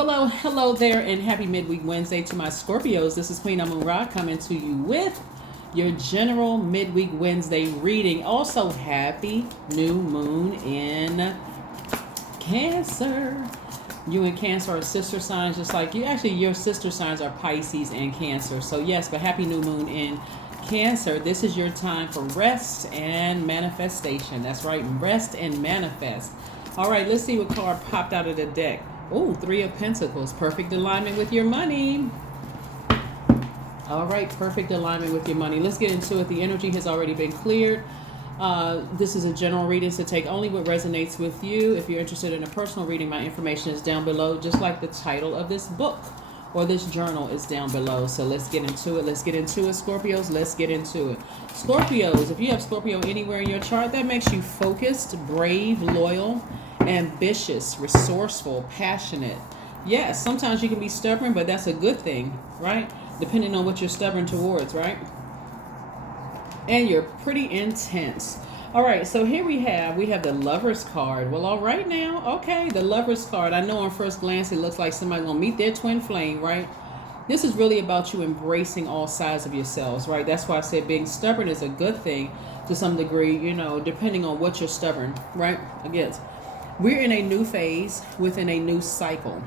Hello there, and happy midweek Wednesday to my Scorpios. This is Queen Amun Ra coming to you with your general midweek Wednesday reading. Also, happy new moon in Cancer. You and Cancer are sister signs, just like you. Actually, your sister signs are Pisces and Cancer. So yes, but happy new moon in Cancer. This is your time for rest and manifestation. That's right, rest and manifest. All right, let's see what card popped out of the deck. Oh, Three of Pentacles. Perfect alignment with your money. All right, perfect alignment with your money. Let's get into it. The energy has already been cleared. This is a general reading, so take only what resonates with you. If you're interested in a personal reading, my information is down below, just like the title of this book or this journal is down below. So let's get into it. Let's get into it, Scorpios. Let's get into it. Scorpios, if you have Scorpio anywhere in your chart, that makes you focused, brave, loyal, ambitious, resourceful, passionate. Yes, sometimes you can be stubborn, but that's a good thing, right? Depending on what you're stubborn towards, right? And you're pretty intense. All right, so here we have the Lover's card. Well, all right now, okay, the Lover's card. I know on first glance it looks like somebody gonna meet their twin flame, right? This is really about you embracing all sides of yourselves, right? That's why I said being stubborn is a good thing to some degree, you know, depending on what you're stubborn, right, against. We're in a new phase within a new cycle.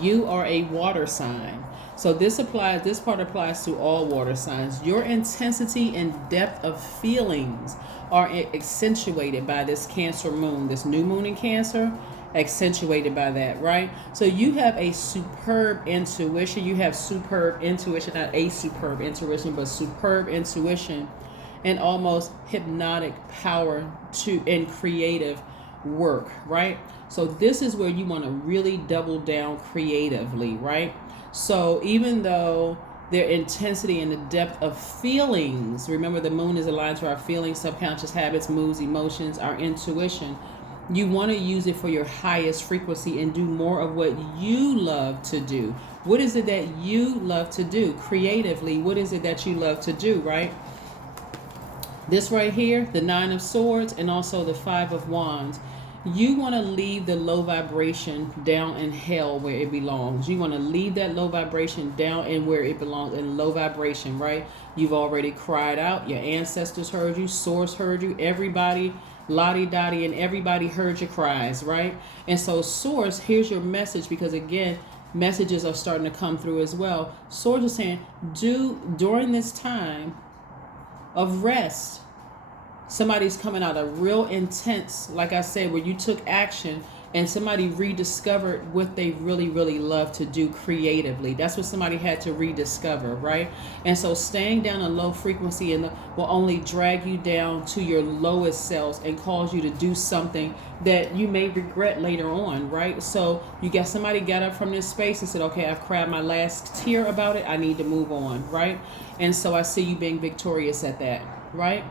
You are a water sign. So this part applies to all water signs. Your intensity and depth of feelings are accentuated by this Cancer moon, this new moon in Cancer, accentuated by that, right? So you have a superb intuition. You have superb intuition, not a superb intuition, but superb intuition and almost hypnotic power and creative work, right? So this is where you want to really double down creatively, right? So even though their intensity and the depth of feelings, remember the moon is aligned to our feelings, subconscious habits, moods, emotions, our intuition, you want to use it for your highest frequency and do more of what you love to do. What is it that you love to do creatively? What is it that you love to do, right? This right here, the Nine of Swords and also the Five of Wands. You want to leave the low vibration down in hell where it belongs. You want to leave that low vibration down in where it belongs, in low vibration, right? You've already cried out. Your ancestors heard you. Source heard you. Everybody, Lottie Dottie, and everybody heard your cries, right? And so Source, here's your message, because again, messages are starting to come through as well. Source is saying, during this time of rest, somebody's coming out of real intense, like I said, where you took action and somebody rediscovered what they really, really love to do creatively. That's what somebody had to rediscover, right? And so staying down a low frequency will only drag you down to your lowest selves and cause you to do something that you may regret later on, right? So somebody got up from this space and said, okay, I've cried my last tear about it. I need to move on, right? And so I see you being victorious at that, right?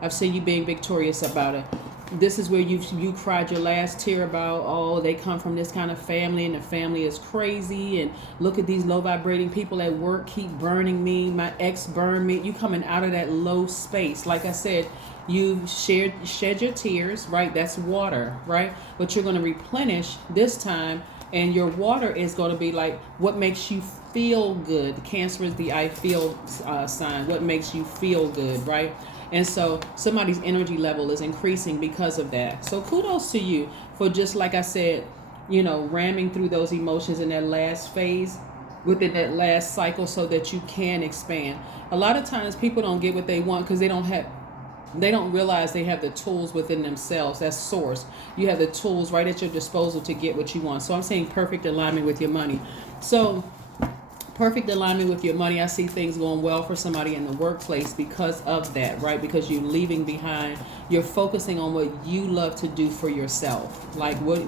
I've seen you being victorious about it. This is where you cried your last tear about, oh, they come from this kind of family and the family is crazy, and look at these low vibrating people at work keep burning me, my ex burned me. You coming out of that low space. Like I said, you've shed your tears, right? That's water, right? But you're going to replenish this time, and your water is going to be like what makes you feel good. Cancer is the I feel sign. What makes you feel good, right? And so somebody's energy level is increasing because of that. So kudos to you for, just like I said, you know, ramming through those emotions in that last phase, within that last cycle, so that you can expand. A lot of times people don't get what they want because they don't realize they have the tools within themselves. That's Source. You have the tools right at your disposal to get what you want. So I'm saying perfect alignment with your money. So perfect alignment with your money. I see things going well for somebody in the workplace because of that, right? Because you're leaving behind, you're focusing on what you love to do for yourself, like what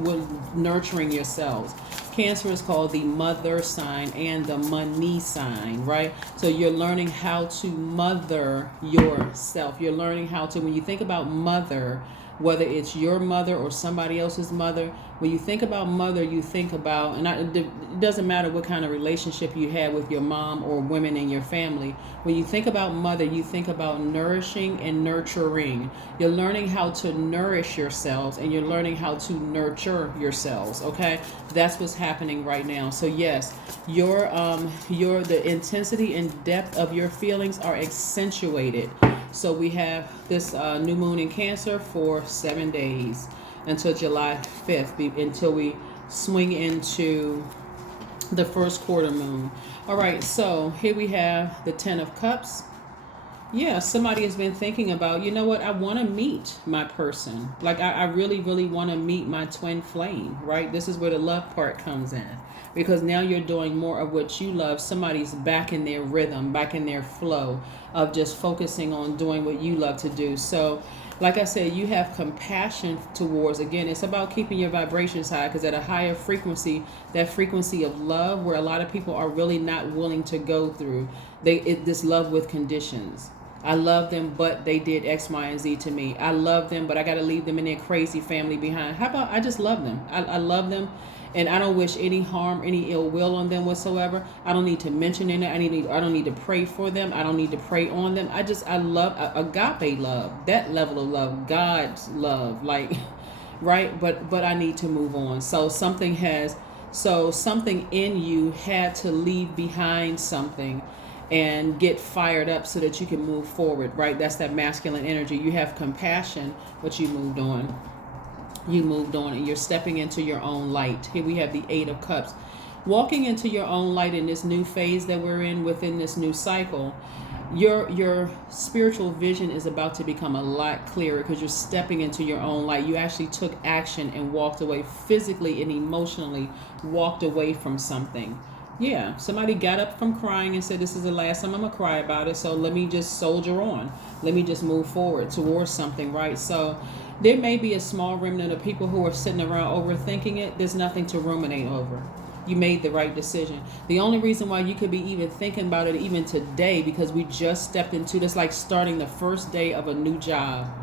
nurturing yourselves. Cancer is called the mother sign and the money sign, right? So you're learning how to mother yourself. You're learning how to, when you think about mother, whether it's your mother or somebody else's mother. When you think about mother, you think about, it doesn't matter what kind of relationship you had with your mom or women in your family. When you think about mother, you think about nourishing and nurturing. You're learning how to nourish yourselves, and you're learning how to nurture yourselves. Okay, that's what's happening right now. So yes, the intensity and depth of your feelings are accentuated. So we have this new moon in Cancer for 7 days until July 5th, until we swing into the first quarter moon. All right, so here we have the 10 of Cups. Yeah, somebody has been thinking about, you know what, I want to meet my person. Like, I really, really want to meet my twin flame, right? This is where the love part comes in. Because now you're doing more of what you love. Somebody's back in their rhythm, back in their flow of just focusing on doing what you love to do. So, like I said, you have compassion towards, again, it's about keeping your vibrations high, because at a higher frequency, that frequency of love, where a lot of people are really not willing to go through, this love with conditions. I love them, but they did X, Y, and Z to me. I love them, but I got to leave them and their crazy family behind. How about I just love them? I love them, and I don't wish any harm, any ill will on them whatsoever. I don't need to mention it. I don't need to pray for them. I don't need to pray on them. I love agape love, that level of love, God's love, like, right? But I need to move on. So something in you had to leave behind something and get fired up so that you can move forward, right? That's that masculine energy. You have compassion, but you moved on. You moved on, and you're stepping into your own light. Here we have the 8 of Cups. Walking into your own light in this new phase that we're in within this new cycle, your spiritual vision is about to become a lot clearer, because you're stepping into your own light. You actually took action and walked away, physically and emotionally walked away from something. Yeah, somebody got up from crying and said, this is the last time I'm going to cry about it, so let me just soldier on. Let me just move forward towards something, right? So there may be a small remnant of people who are sitting around overthinking it. There's nothing to ruminate over. You made the right decision. The only reason why you could be even thinking about it even today, because we just stepped into this, like starting the first day of a new job.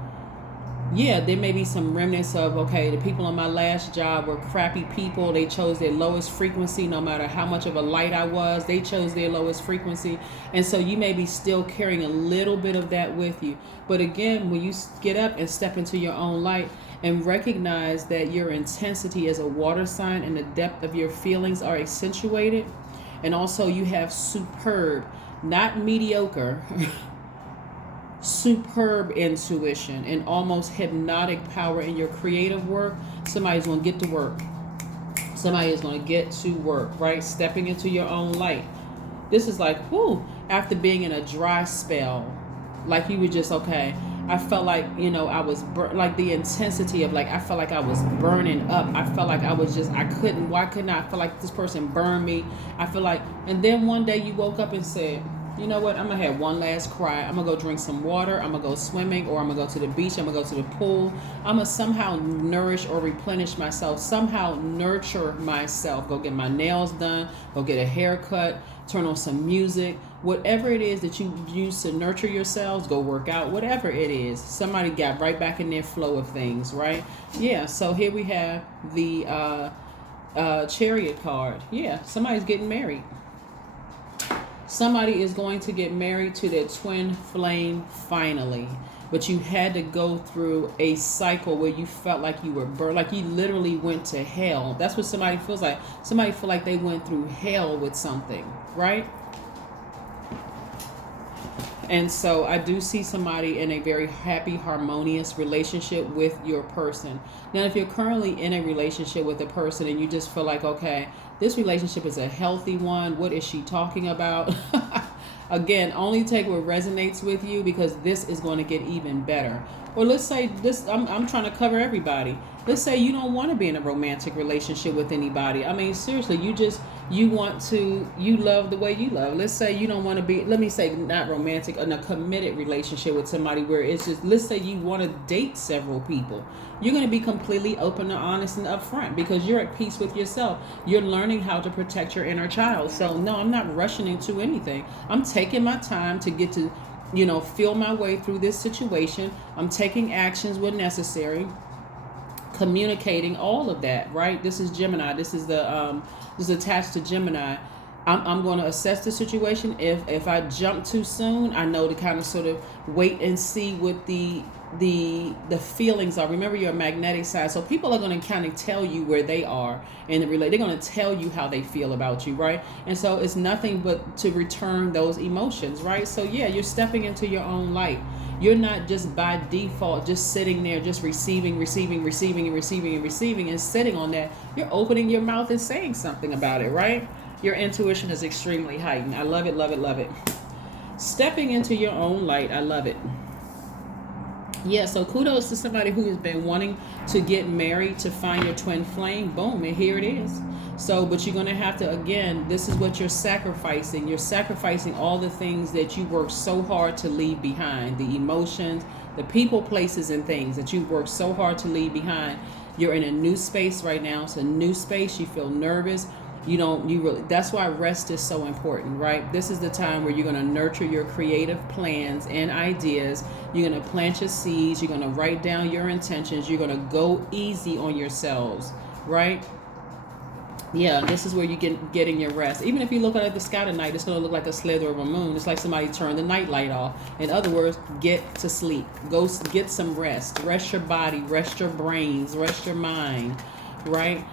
Yeah, there may be some remnants of, okay, the people on my last job were crappy people. They chose their lowest frequency. No matter how much of a light I was, they chose their lowest frequency. And so you may be still carrying a little bit of that with you. But again, when you get up and step into your own light and recognize that your intensity as a water sign and the depth of your feelings are accentuated, and also you have superb, not mediocre, superb intuition and almost hypnotic power in your creative work, somebody's going to get to work. Somebody is going to get to work, right? Stepping into your own light. This is like, whoo, after being in a dry spell, like you were just, okay, I felt like, I was like the intensity of, like, I felt like I was burning up. I felt like I was just, why couldn't I feel like this person burned me? I feel like, and then one day you woke up and said, you know what, I'm going to have one last cry. I'm going to go drink some water. I'm going to go swimming, or I'm going to go to the beach. I'm going to go to the pool. I'm going to somehow nourish or replenish myself, somehow nurture myself. Go get my nails done, go get a haircut, turn on some music. Whatever it is that you use to nurture yourselves, go work out, whatever it is. Somebody got right back in their flow of things, right? Yeah, so here we have the Chariot card. Yeah, somebody's getting married. Somebody is going to get married to their twin flame finally. But you had to go through a cycle where you felt like you were burned, like you literally went to hell. That's what somebody feels like. Somebody feel like they went through hell with something, right? And so I do see somebody in a very happy, harmonious relationship with your person. Now, if you're currently in a relationship with a person and you just feel like, okay, this relationship is a healthy one, what is she talking about? Again, only take what resonates with you, because this is going to get even better. Or let's say this, I'm trying to cover everybody. Let's say you don't want to be in a romantic relationship with anybody. I mean, seriously, you love the way you love. Let's say you don't want to be, let me say not romantic, in a committed relationship with somebody where it's just, let's say you want to date several people. You're going to be completely open and honest and upfront, because you're at peace with yourself. You're learning how to protect your inner child. So no, I'm not rushing into anything. I'm taking my time to get to feel my way through this situation. I'm taking actions when necessary, communicating, all of that, right? This is Gemini. This is attached to Gemini. I'm going to assess the situation. If I jump too soon, I know to kind of sort of wait and see what the feelings are. Remember, your magnetic side, so people are going to kind of tell you where they are in the relate. They're going to tell you how they feel about you, right? And so it's nothing but to return those emotions, right? So yeah, you're stepping into your own light. You're not just by default just sitting there just receiving and sitting on that. You're opening your mouth and saying something about it, right? Your intuition is extremely heightened. I love it, love it, love it. Stepping into your own light. I love it. Yeah, so kudos to somebody who has been wanting to get married, to find your twin flame. Boom, and here it is. So, but you're going to have to, again, this is what you're sacrificing. You're sacrificing all the things that you worked so hard to leave behind. The emotions, the people, places, and things that you worked so hard to leave behind. You're in a new space right now. It's a new space. You feel nervous. That's why rest is so important, right? This is the time where you're going to nurture your creative plans and ideas. You're going to plant your seeds. You're going to write down your intentions. You're going to go easy on yourselves, right? Yeah, this is where you getting your rest. Even if you look at the sky tonight, it's going to look like a slither of a moon. It's like somebody turned the night light off. In other words, get to sleep. Go get some rest. Rest your body. Rest your brains. Rest your mind, right?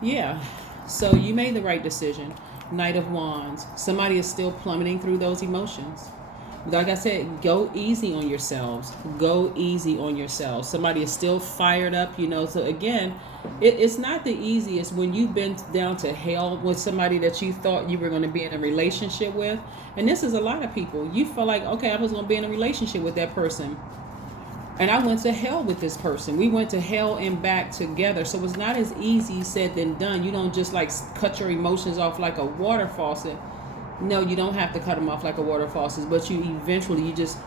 Yeah. So you made the right decision. Knight of Wands. Somebody is still plummeting through those emotions. Like I said, go easy on yourselves. Go easy on yourselves. Somebody is still fired up, So again, it's not the easiest when you've been down to hell with somebody that you thought you were going to be in a relationship with. And this is a lot of people. You feel like, okay, I was going to be in a relationship with that person. And I went to hell with this person. We went to hell and back together. So it's not as easy said than done. You don't just like cut your emotions off like a water faucet. No, you don't have to cut them off like a water faucet. But you just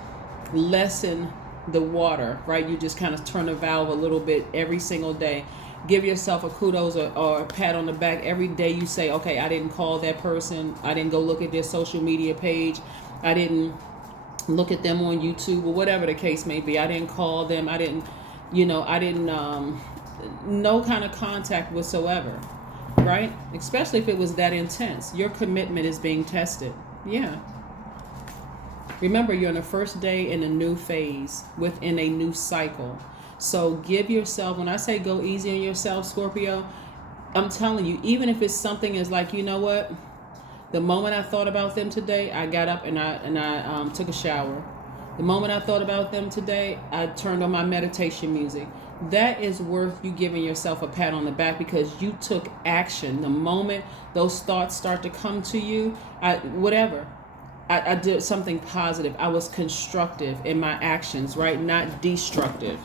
lessen the water, right? You just kind of turn the valve a little bit every single day. Give yourself a kudos or a pat on the back every day. You say, okay, I didn't call that person. I didn't go look at their social media page. I didn't look at them on YouTube or whatever the case may be. I didn't call them. I didn't no kind of contact whatsoever, right? Especially if it was that intense. Your commitment is being tested. Yeah. Remember, you're on the first day in a new phase within a new cycle. So give yourself, when I say go easy on yourself, Scorpio, I'm telling you, even if it's something is like, you know what? The moment I thought about them today, I got up and I took a shower. The moment I thought about them today, I turned on my meditation music. That is worth you giving yourself a pat on the back because you took action. The moment those thoughts start to come to you, I did something positive. I was constructive in my actions, right? Not destructive.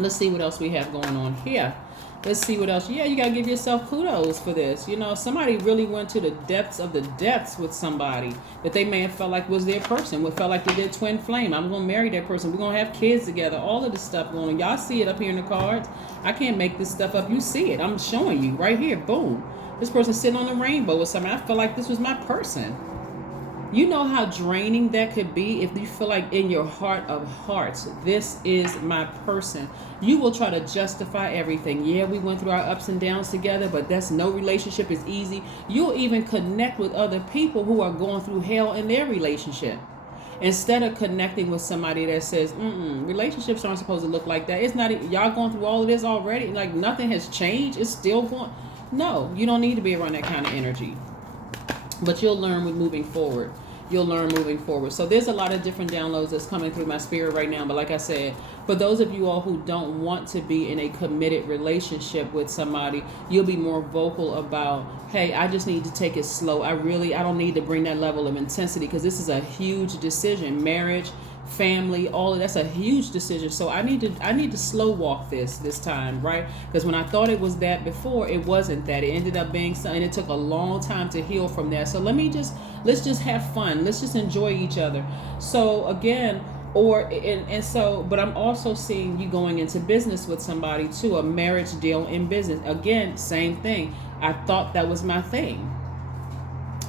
Let's see what else we have going on here. Let's see what else. Yeah, you got to give yourself kudos for this. Somebody really went to the depths of the depths with somebody that they may have felt like was their person, what felt like their twin flame. I'm going to marry that person. We're going to have kids together. All of this stuff going on. Y'all see it up here in the cards. I can't make this stuff up. You see it. I'm showing you right here. Boom. This person sitting on the rainbow with somebody. I feel like this was my person. You know how draining that could be if you feel like in your heart of hearts, this is my person. You will try to justify everything. Yeah, we went through our ups and downs together, but that's no relationship is easy. You'll even connect with other people who are going through hell in their relationship. Instead of connecting with somebody that says, relationships aren't supposed to look like that. It's not, y'all going through all of this already. Like nothing has changed. It's still going. No, you don't need to be around that kind of energy. But you'll learn with moving forward. You'll learn moving forward. So there's a lot of different downloads that's coming through my spirit right now. But like I said, for those of you all who don't want to be in a committed relationship with somebody, you'll be more vocal about, hey, I just need to take it slow. I don't need to bring that level of intensity because this is a huge decision. Marriage, family, all of that's a huge decision. So I need to slow walk this time, right? Because when I thought it was that before, it wasn't that. It ended up being something. It took a long time to heal from that. So let's just have fun. Let's just enjoy each other. So again, but I'm also seeing you going into business with somebody too, a marriage deal in business. Again, same thing. I thought that was my thing.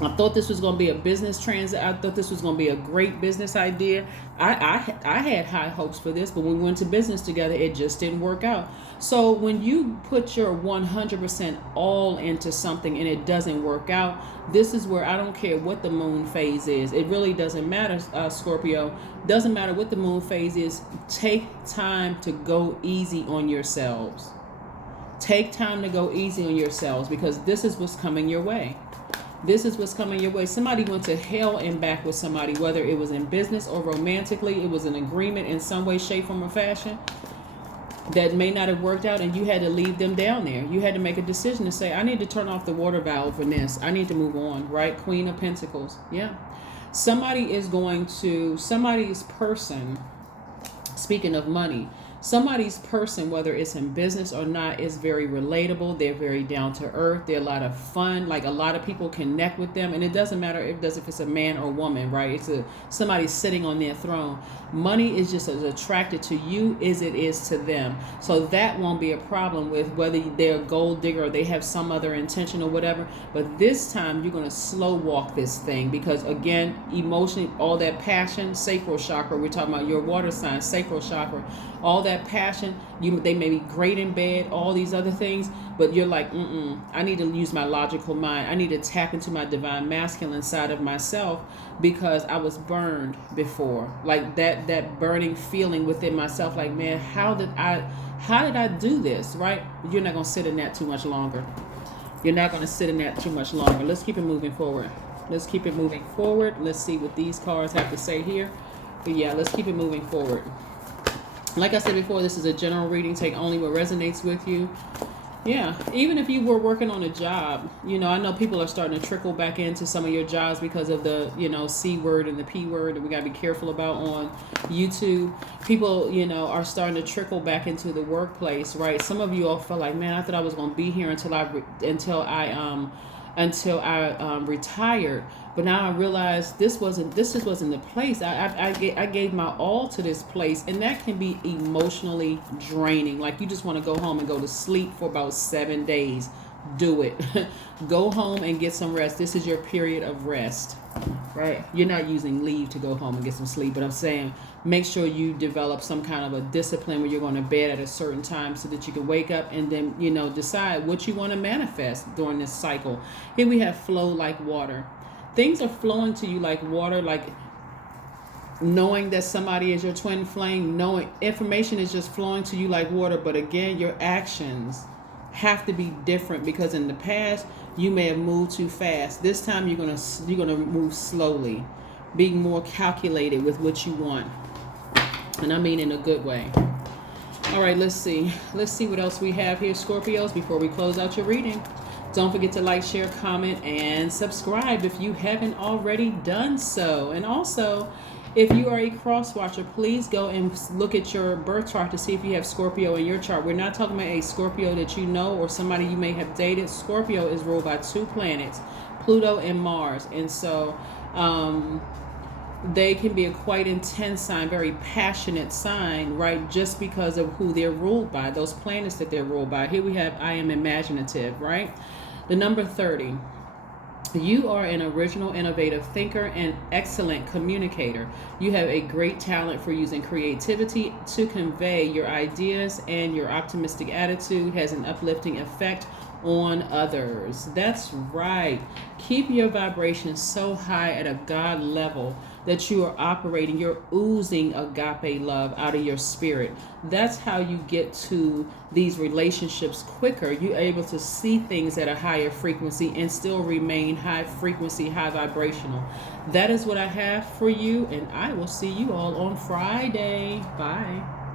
I thought this was going to be a business I thought this was going to be a great business idea. I had high hopes for this, but when we went to business together, it just didn't work out. So when you put your 100% all into something and it doesn't work out, this is where I don't care what the moon phase is. It really doesn't matter, Scorpio. Doesn't matter what the moon phase is. Take time to go easy on yourselves. Take time to go easy on yourselves, because this is what's coming your way. This is what's coming your way. Somebody went to hell and back with somebody, whether it was in business or romantically. It was an agreement in some way, shape, form, or fashion that may not have worked out, and you had to leave them down there. You had to make a decision to say, I need to turn off the water valve for this. I need to move on, right? Queen of Pentacles. Yeah. Somebody's person, speaking of money, somebody's person, whether it's in business or not, is very relatable. They're very down to earth. They're a lot of fun. Like, a lot of people connect with them, and it doesn't matter if it's a man or woman, right? It's somebody sitting on their throne. Money is just as attracted to you as it is to them. So that won't be a problem with whether they're a gold digger or they have some other intention or whatever. But this time you're going to slow walk this thing, because again, emotionally, all that passion, sacral chakra, we're talking about your water sign, sacral chakra, all that passion, they may be great in bed, all these other things, but you're like, I need to use my logical mind. I need to tap into my divine masculine side of myself, because I was burned before. Like that burning feeling within myself, like, man, how did I do this, right? You're not going to sit in that too much longer. You're not going to sit in that too much longer. Let's keep it moving forward. Let's keep it moving forward. Let's see what these cards have to say here. But yeah, let's keep it moving forward. Like I said before, this is a general reading. Take only what resonates with you. Yeah, even if you were working on a job, I know people are starting to trickle back into some of your jobs because of the, C word and the P word that we got to be careful about on YouTube. People, are starting to trickle back into the workplace, right? Some of you all feel like, man, I thought I was going to be here until I retired, but now I realize this wasn't the place. I gave my all to this place, and that can be emotionally draining. Like, you just want to go home and go to sleep for about 7 days. Do it. Go home and get some rest. This is your period of rest, right? You're not using leave to go home and get some sleep, but I'm saying make sure you develop some kind of a discipline where you're going to bed at a certain time so that you can wake up and then, decide what you want to manifest during this cycle. Here we have flow like water. Things are flowing to you like water, like knowing that somebody is your twin flame, knowing information is just flowing to you like water. But again, your actions have to be different, because in the past you may have moved too fast. This time you're gonna move slowly, being more calculated with what you want, and I mean in a good way. All right, let's see what else we have here, Scorpios, before we close out your reading. Don't forget to like, share, comment, and subscribe if you haven't already done so. And also, if you are a cross watcher, please go and look at your birth chart to see if you have Scorpio in your chart. We're not talking about a Scorpio that you know or somebody you may have dated. Scorpio is ruled by 2 planets, Pluto and Mars. And so they can be a quite intense sign, very passionate sign, right? Just because of who they're ruled by, those planets that they're ruled by. Here we have I am imaginative, right? The number 30. You are an original, innovative thinker and excellent communicator. You have a great talent for using creativity to convey your ideas, and your optimistic attitude has an uplifting effect on others. That's right. Keep your vibration so high at a God level that you are operating, you're oozing agape love out of your spirit. That's how you get to these relationships quicker. You're able to see things at a higher frequency and still remain high frequency, high vibrational. That is what I have for you, and I will see you all on Friday. Bye.